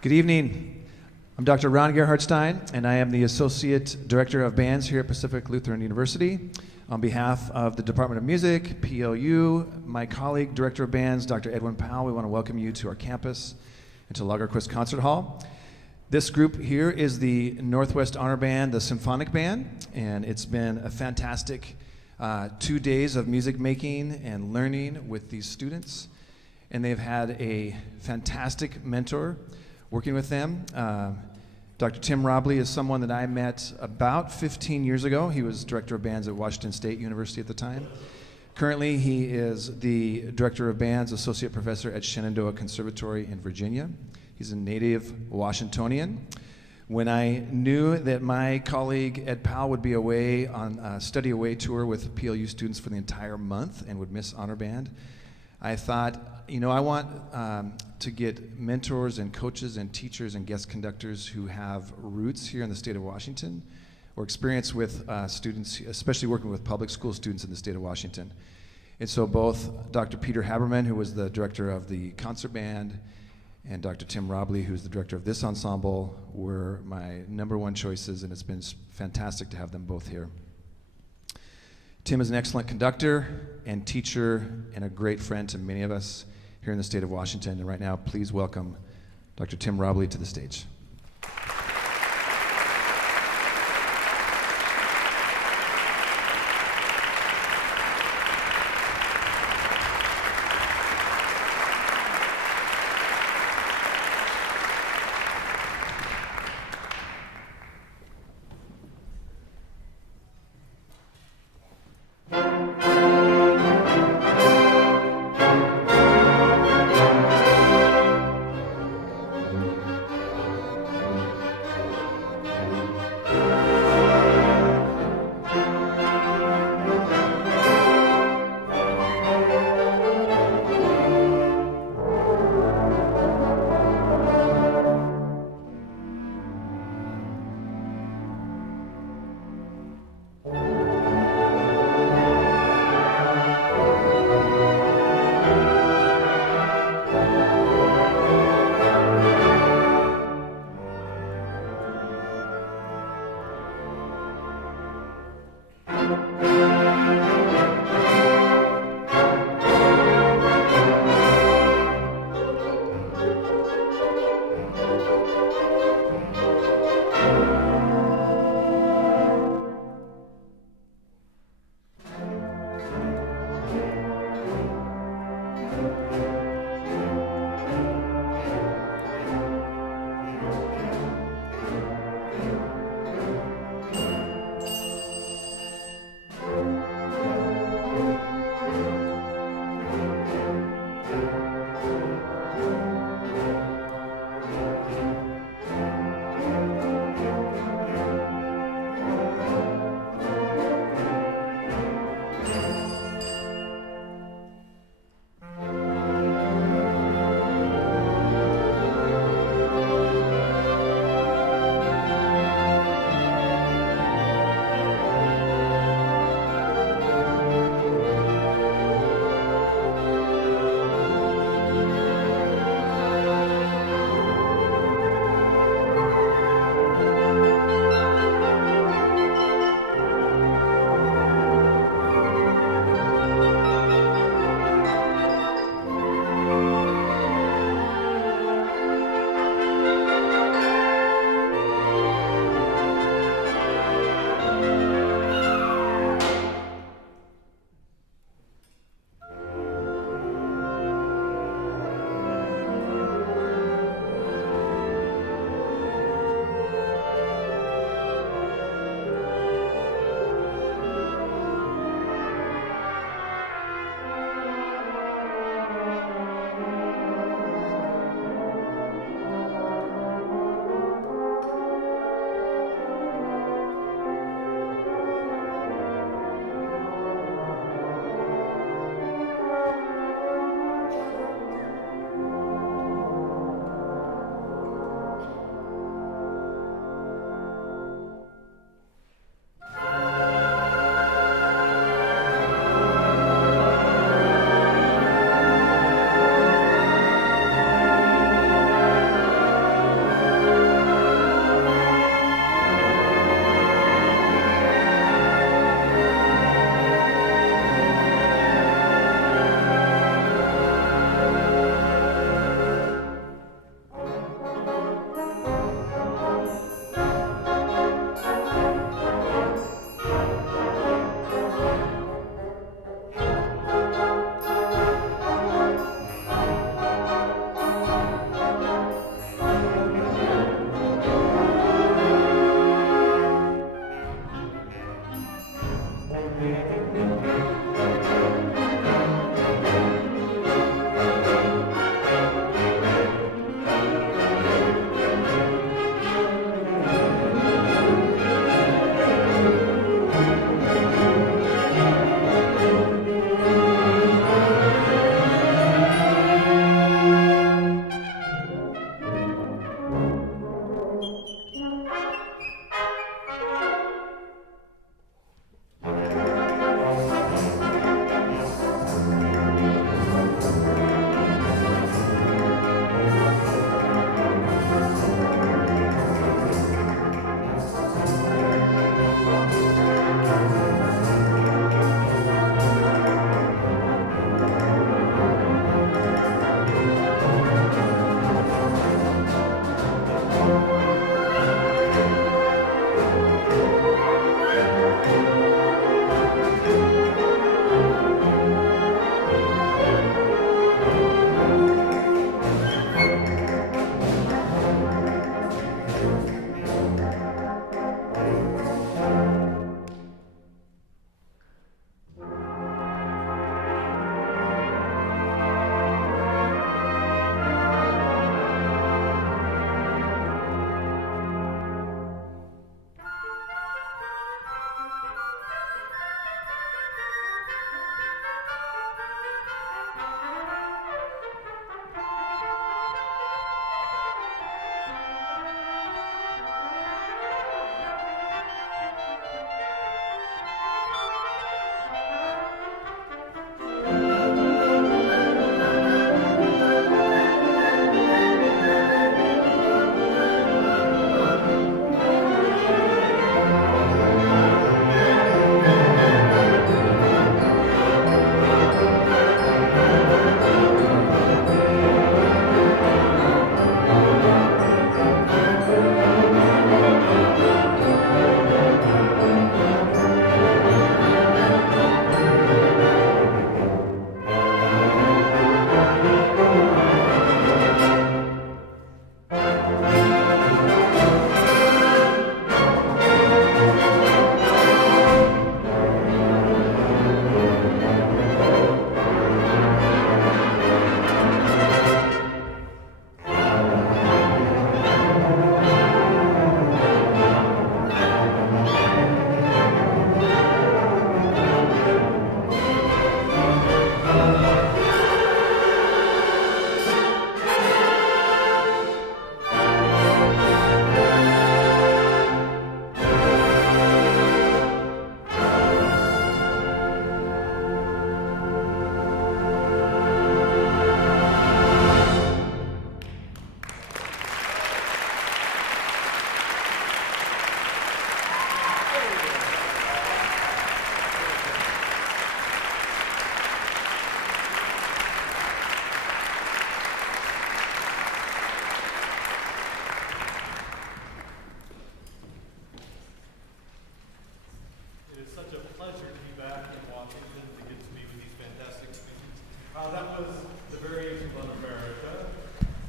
Good evening. I'm Dr. Ron Gerhardstein, and I am the Associate Director of Bands here at Pacific Lutheran University. On behalf of the Department of Music, PLU, my colleague, Director of Bands, Dr. Edwin Powell, we want to welcome you to our campus and to Lagerquist Concert Hall. This group here is the Northwest Honor Band, the Symphonic Band, and it's been a fantastic 2 days of music making and learning with these students. And they've had a fantastic mentor working with them. Dr. Tim Robley is someone that I met about 15 years ago. He was Director of Bands at Washington State University at the time. Currently, he is the Director of Bands, Associate Professor at Shenandoah Conservatory in Virginia. He's a native Washingtonian. When I knew that my colleague Ed Powell would be away on a study away tour with PLU students for the entire month and would miss Honor Band, I thought, I want to get mentors and coaches and teachers and guest conductors who have roots here in the state of Washington or experience with students, especially working with public school students in the state of Washington. And so both Dr. Peter Haberman, who was the director of the concert band, and Dr. Tim Robley, who's the director of this ensemble, were my number one choices, and it's been fantastic to have them both here. Tim is an excellent conductor and teacher and a great friend to many of us here in the state of Washington. And right now, please welcome Dr. Tim Robley to the stage.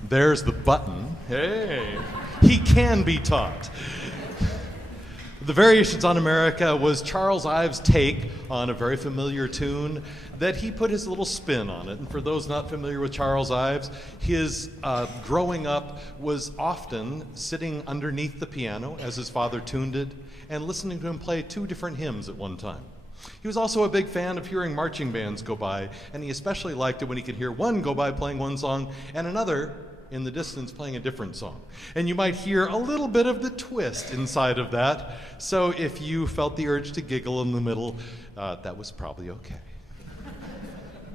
There's the button. Hey, he can be taught. The Variations on America was Charles Ives' take on a very familiar tune that he put his little spin on it. And for those not familiar with Charles Ives, his growing up was often sitting underneath the piano as his father tuned it and listening to him play 2 different hymns at one time. He was also a big fan of hearing marching bands go by, and he especially liked it when he could hear one go by playing one song and another in the distance playing a different song. And you might hear a little bit of the twist inside of that. So if you felt the urge to giggle in the middle, that was probably okay.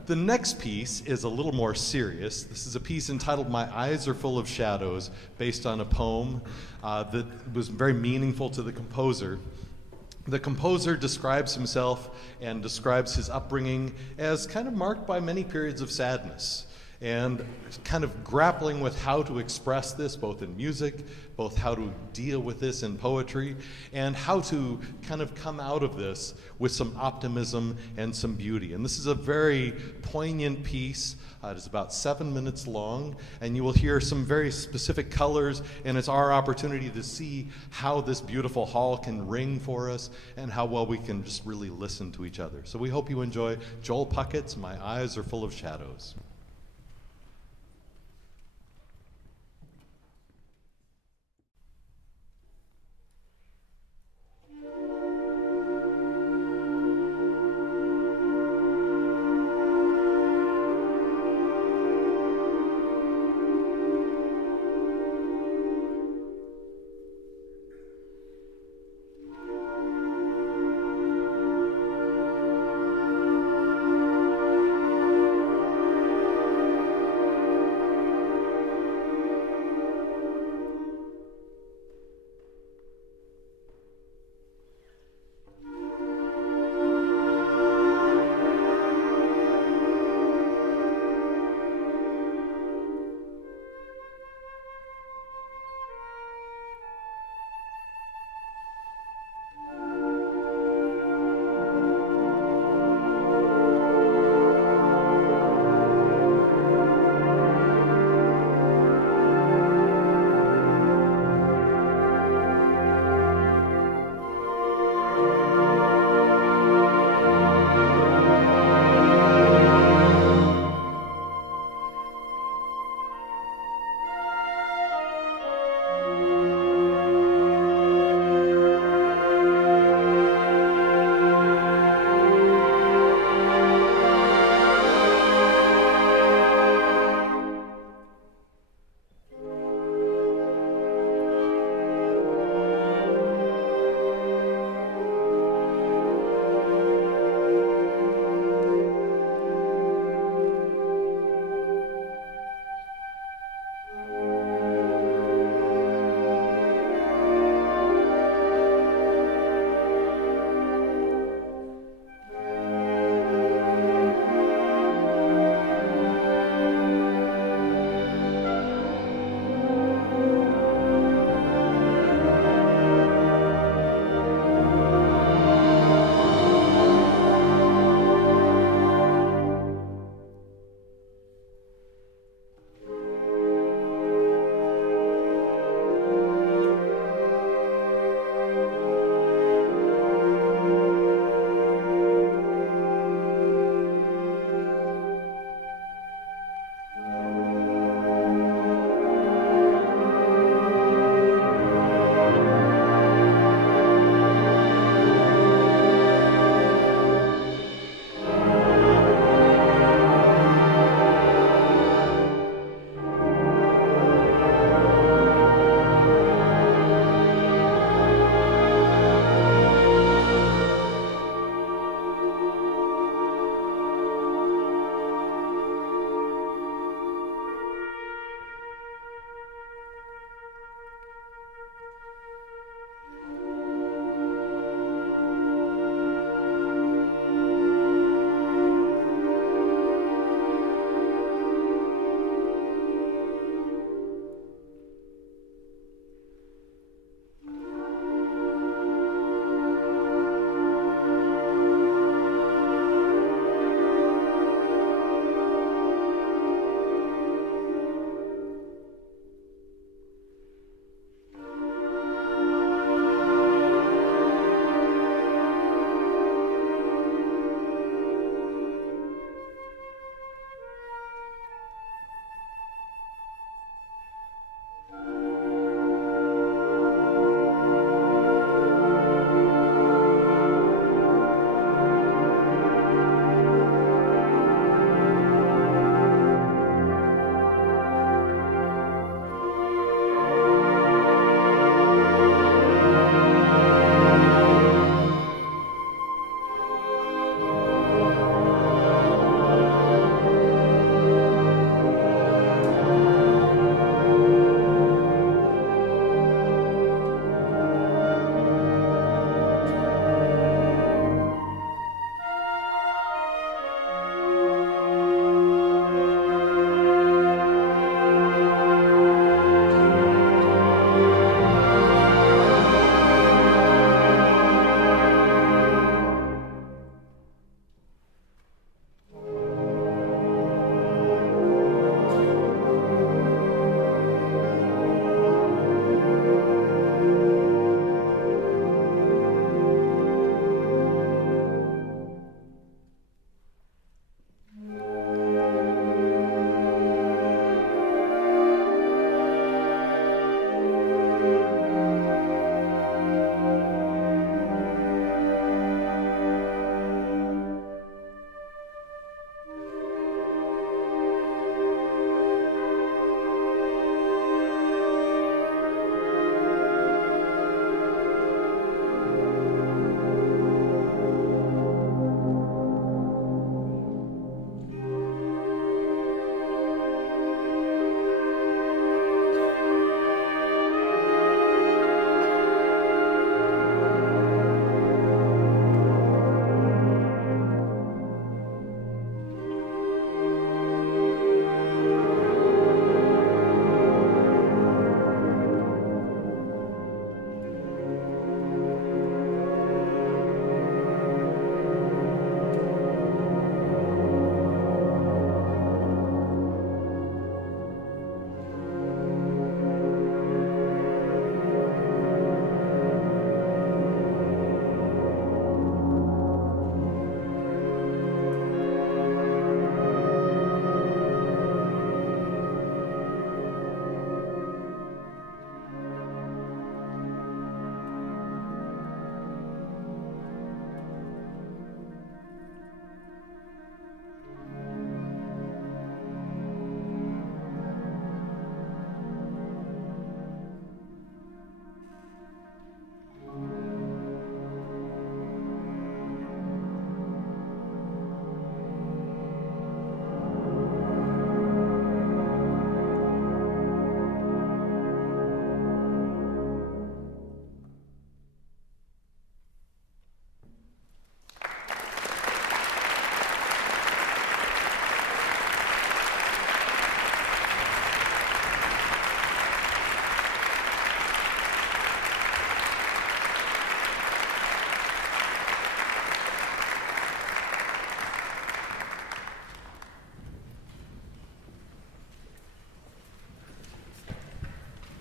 The next piece is a little more serious. This is a piece entitled My Eyes Are Full of Shadows, based on a poem that was very meaningful to the composer. The composer describes himself and describes his upbringing as kind of marked by many periods of sadness, and kind of grappling with how to express this both in music, both how to deal with this in poetry, and how to kind of come out of this with some optimism and some beauty. And this is a very poignant piece. It is about 7 minutes long, and you will hear some very specific colors, and it's our opportunity to see how this beautiful hall can ring for us and how well we can just really listen to each other. So we hope you enjoy Joel Puckett's My Eyes Are Full of Shadows.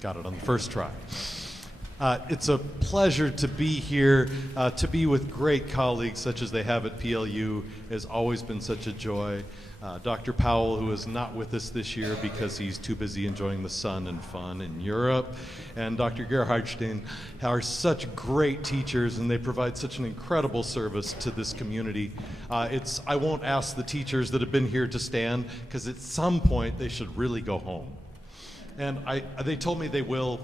Got it on the first try. It's a pleasure to be here, to be with great colleagues such as they have at PLU. Has always been such a joy. Dr. Powell, who is not with us this year because he's too busy enjoying the sun and fun in Europe, and Dr. Gerhardstein are such great teachers, and they provide such an incredible service to this community. I won't ask the teachers that have been here to stand, because at some point they should really go home. And they told me they will,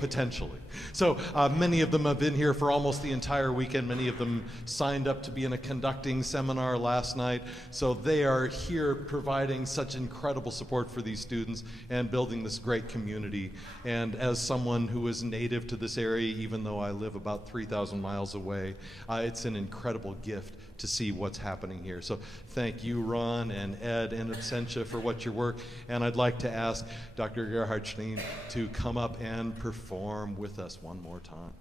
potentially. So many of them have been here for almost the entire weekend. Many of them signed up to be in a conducting seminar last night. So they are here providing such incredible support for these students and building this great community. And as someone who is native to this area, even though I live about 3,000 miles away, it's an incredible gift to see what's happening here. So thank you, Ron and Ed and Absentia, for what your work. And I'd like to ask Dr. Gerhardstein to come up and perform with us one more time.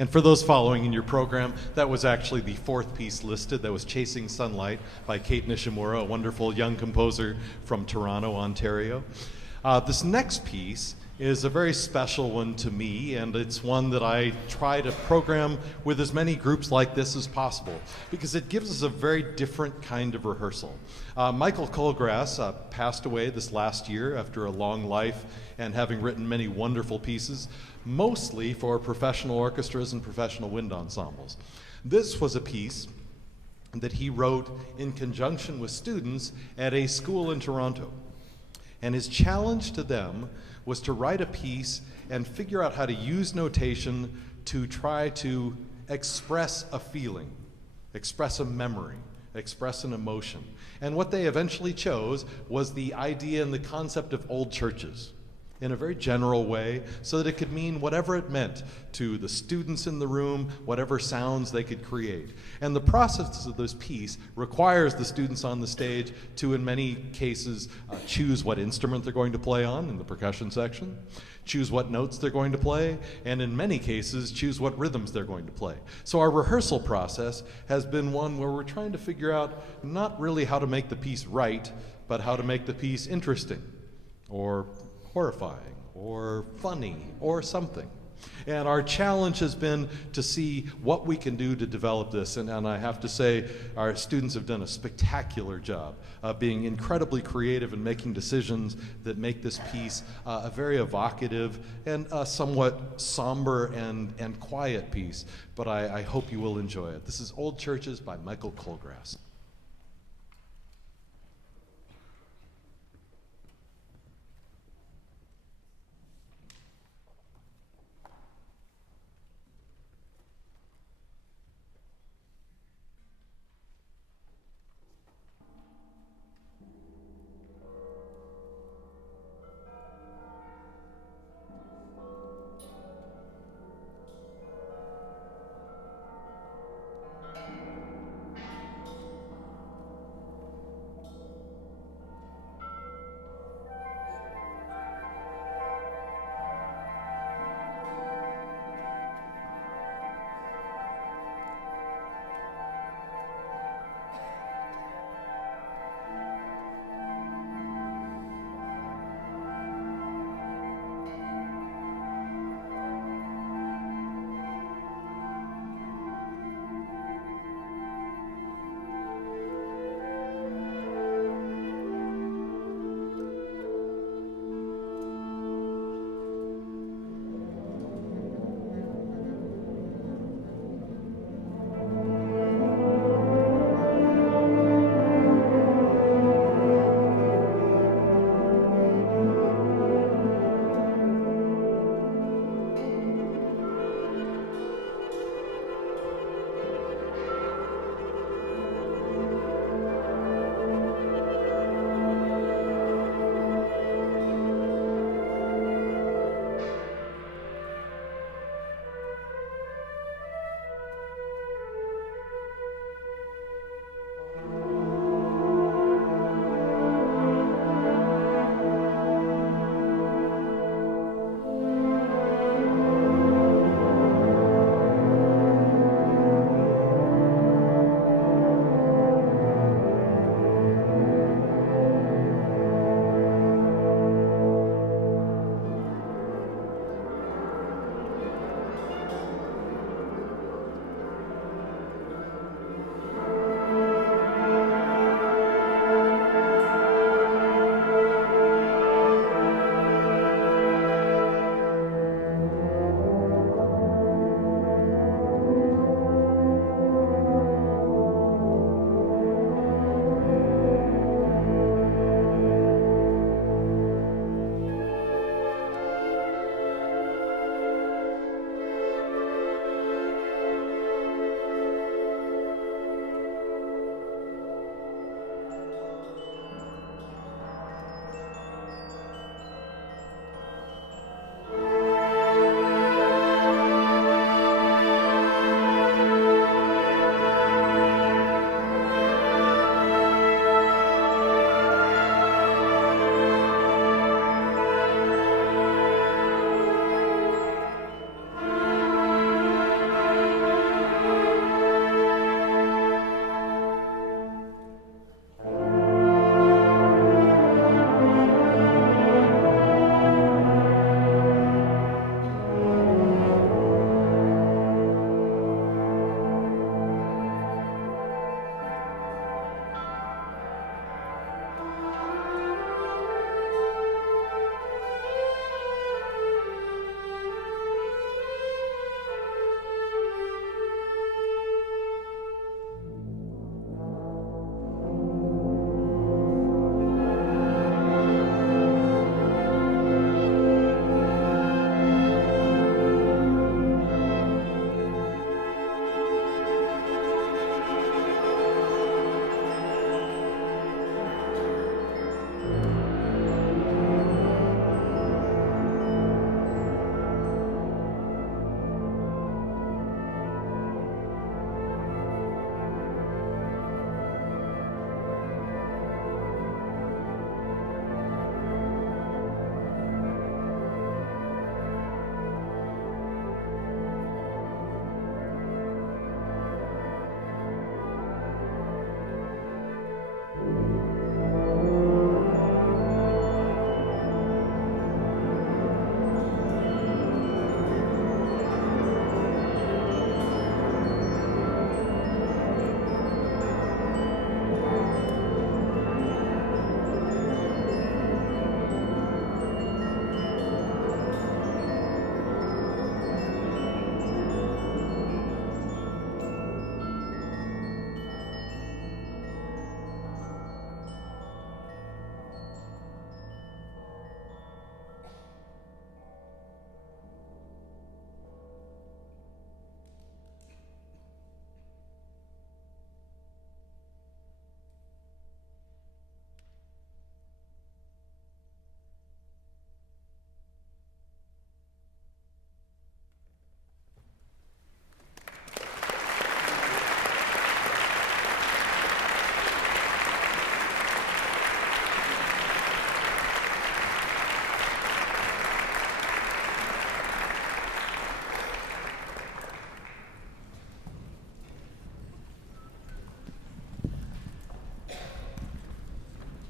And for those following in your program, that was actually the fourth piece listed. That was Chasing Sunlight by Kate Nishimura, a wonderful young composer from Toronto, Ontario. This next piece is a very special one to me, and it's one that I try to program with as many groups like this as possible because it gives us a very different kind of rehearsal. Michael Colgrass passed away this last year after a long life and having written many wonderful pieces, mostly for professional orchestras and professional wind ensembles. This was a piece that he wrote in conjunction with students at a school in Toronto. And his challenge to them was to write a piece and figure out how to use notation to try to express a feeling, express a memory, express an emotion. And what they eventually chose was the idea and the concept of old churches in a very general way so that it could mean whatever it meant to the students in the room, whatever sounds they could create. And the process of this piece requires the students on the stage to, in many cases, choose what instrument they're going to play on in the percussion section, choose what notes they're going to play, and in many cases, choose what rhythms they're going to play. So our rehearsal process has been one where we're trying to figure out not really how to make the piece right, but how to make the piece interesting, or horrifying, or funny, or something. And our challenge has been to see what we can do to develop this. And I have to say, our students have done a spectacular job of being incredibly creative and making decisions that make this piece a very evocative and a somewhat somber and quiet piece. But I hope you will enjoy it. This is Old Churches by Michael Colgrass.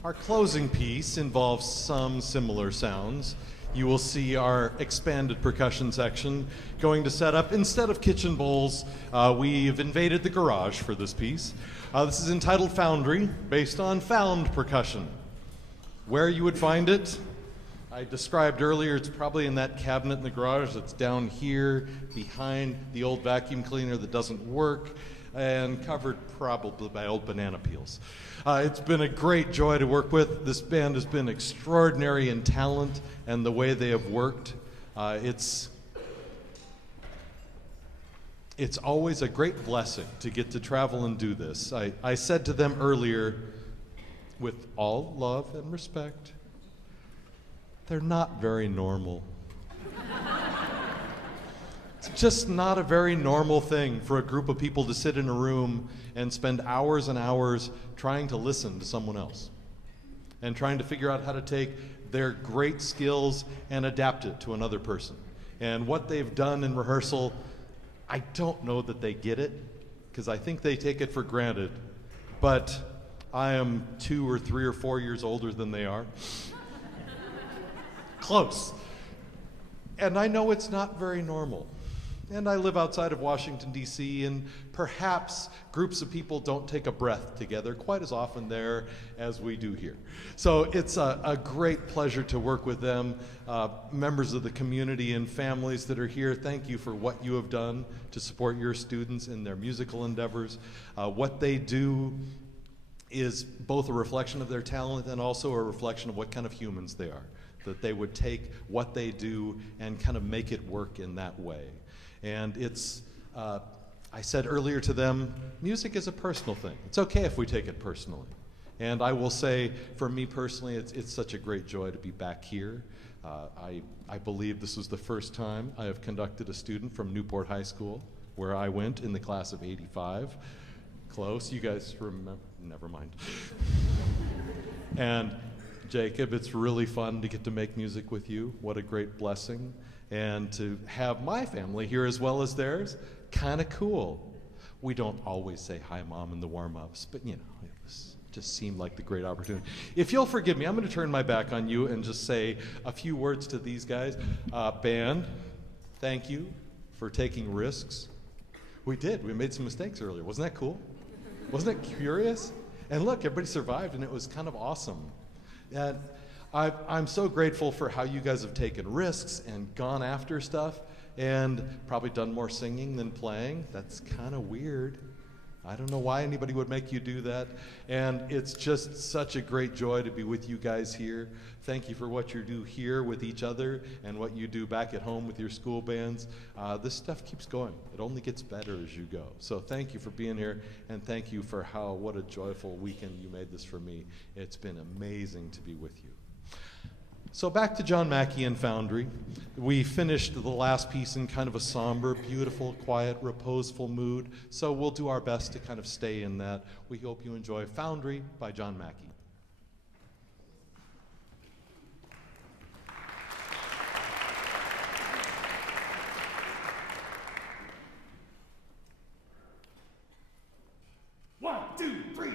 Our closing piece involves some similar sounds. You will see our expanded percussion section going to set up. Instead of kitchen bowls, we've invaded the garage for this piece. This is entitled Foundry, based on found percussion. Where you would find it, I described earlier, it's probably in that cabinet in the garage that's down here behind the old vacuum cleaner that doesn't work, and covered probably by old banana peels. It's been a great joy to work with. This band has been extraordinary in talent and the way they have worked. It's always a great blessing to get to travel and do this. I said to them earlier, with all love and respect, they're not very normal. It's just not a very normal thing for a group of people to sit in a room and spend hours and hours trying to listen to someone else and trying to figure out how to take their great skills and adapt it to another person. And what they've done in rehearsal, I don't know that they get it, because I think they take it for granted, but I am 2 or 3 or 4 years older than they are. Close. And I know it's not very normal. And I live outside of Washington, D.C., and perhaps groups of people don't take a breath together quite as often there as we do here. So it's a great pleasure to work with them. Members of the community and families that are here, thank you for what you have done to support your students in their musical endeavors. What they do is both a reflection of their talent and also a reflection of what kind of humans they are, that they would take what they do and kind of make it work in that way. And it's, I said earlier to them, music is a personal thing. It's okay if we take it personally. And I will say, for me personally, it's such a great joy to be back here. I believe this was the first time I have conducted a student from Newport High School, where I went in the class of '85. Close, you guys remember, never mind. And Jacob, it's really fun to get to make music with you. What a great blessing. And to have my family here as well as theirs, kind of cool. We don't always say hi, Mom, in the warm-ups, but you know, it just seemed like the great opportunity. If you'll forgive me, I'm going to turn my back on you and just say a few words to these guys. Band, thank you for taking risks. We did. We made some mistakes earlier. Wasn't that cool? Wasn't it curious? And look, everybody survived, and it was kind of awesome. And I'm so grateful for how you guys have taken risks and gone after stuff and probably done more singing than playing. That's kind of weird. I don't know why anybody would make you do that. And it's just such a great joy to be with you guys here. Thank you for what you do here with each other and what you do back at home with your school bands. This stuff keeps going. It only gets better as you go. So thank you for being here, and thank you for what a joyful weekend you made this for me. It's been amazing to be with you. So back to John Mackey and Foundry. We finished the last piece in kind of a somber, beautiful, quiet, reposeful mood. So we'll do our best to kind of stay in that. We hope you enjoy Foundry by John Mackey. One, two, three,